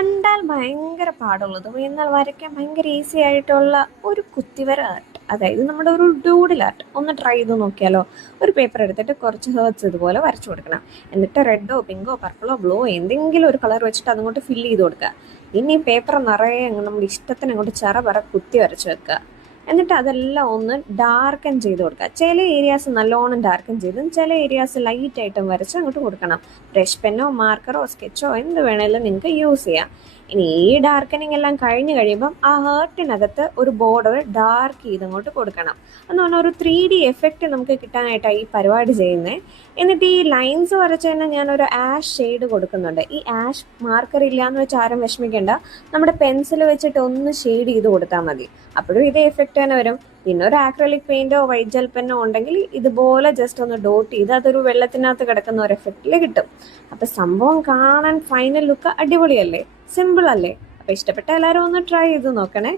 കണ്ടാൽ ഭയങ്കര പാടുള്ളതും. എന്നാൽ വരയ്ക്കാൻ ഭയങ്കര ഈസി ആയിട്ടുള്ള ഒരു കുത്തിവര ആർട്ട്. അതായത് നമ്മുടെ ഒരു ഡൂഡിൽ ആർട്ട് ഒന്ന് ട്രൈ ചെയ്ത് നോക്കിയാലോ? ഒരു പേപ്പർ എടുത്തിട്ട് കുറച്ച് ഹേർട്സ് ഇതുപോലെ വരച്ചു കൊടുക്കണം. എന്നിട്ട് റെഡോ പിങ്കോ പർപ്പിളോ ബ്ലൂ എന്തെങ്കിലും ഒരു കളർ വെച്ചിട്ട് അതുകൊണ്ട് ഫില്ല് ചെയ്ത് കൊടുക്കുക. ഇനി പേപ്പർ നിറയെ നമ്മുടെ ഇഷ്ടത്തിന് അങ്ങോട്ട് ചറ പറ കുത്തി വരച്ച് വെക്കുക. എന്നിട്ട് അതെല്ലാം ഒന്ന് ഡാർക്കൻ ചെയ്ത് കൊടുക്കുക. ചില ഏരിയാസ് നല്ലോണം ഡാർക്കൻ ചെയ്തും ചില ഏരിയാസ് ലൈറ്റ് ആയിട്ടും വരച്ച് അങ്ങോട്ട് കൊടുക്കണം. ബ്രഷ് പെന്നോ മാർക്കറോ സ്കെച്ചോ എന്ത് വേണേലും നിങ്ങൾക്ക് യൂസ് ചെയ്യാം. ഇനി ഈ ഡാർക്കനിങ് എല്ലാം കഴിഞ്ഞ് കഴിയുമ്പം ആ ഹേർട്ടിനകത്ത് ഒരു ബോർഡർ ഡാർക്ക് ചെയ്ത് അങ്ങോട്ട് കൊടുക്കണം. എന്ന് പറഞ്ഞാൽ ഒരു ത്രീ ഡി എഫക്റ്റ് നമുക്ക് കിട്ടാനായിട്ടാണ് ഈ പരിപാടി ചെയ്യുന്നത് എന്നിട്ട് ഈ ലൈൻസ് വരച്ച് തന്നെ ഞാനൊരു ആഷ് ഷെയ്ഡ് കൊടുക്കുന്നുണ്ട്. ഈ ആഷ് മാർക്കർ ഇല്ല എന്ന് വെച്ച് ആരും വിഷമിക്കേണ്ട. നമ്മുടെ പെൻസിൽ വെച്ചിട്ട് ഒന്ന് ഷെയ്ഡ് ചെയ്ത് കൊടുത്താൽ മതി. അപ്പോഴും ഇതേ എഫക്റ്റ് തന്നെ വരും. പിന്നെ ഒരു ആക്രലിക് പെയിന്റോ വൈറ്റ് ജെൽ പെന്നോ ഉണ്ടെങ്കിൽ ഇതുപോലെ ജസ്റ്റ് ഒന്ന് ഡോട്ട് ചെയ്ത് അതൊരു വെള്ളത്തിനകത്ത് കിടക്കുന്ന ഒരു എഫക്റ്റിൽ കിട്ടും. അപ്പൊ സംഭവം കാണാൻ ഫൈനൽ ലുക്ക് അടിപൊളിയല്ലേ? സിമ്പിൾ അല്ലേ? അപ്പൊ ഇഷ്ടപ്പെട്ട എല്ലാവരും ഒന്ന് ട്രൈ ചെയ്ത് നോക്കണേ.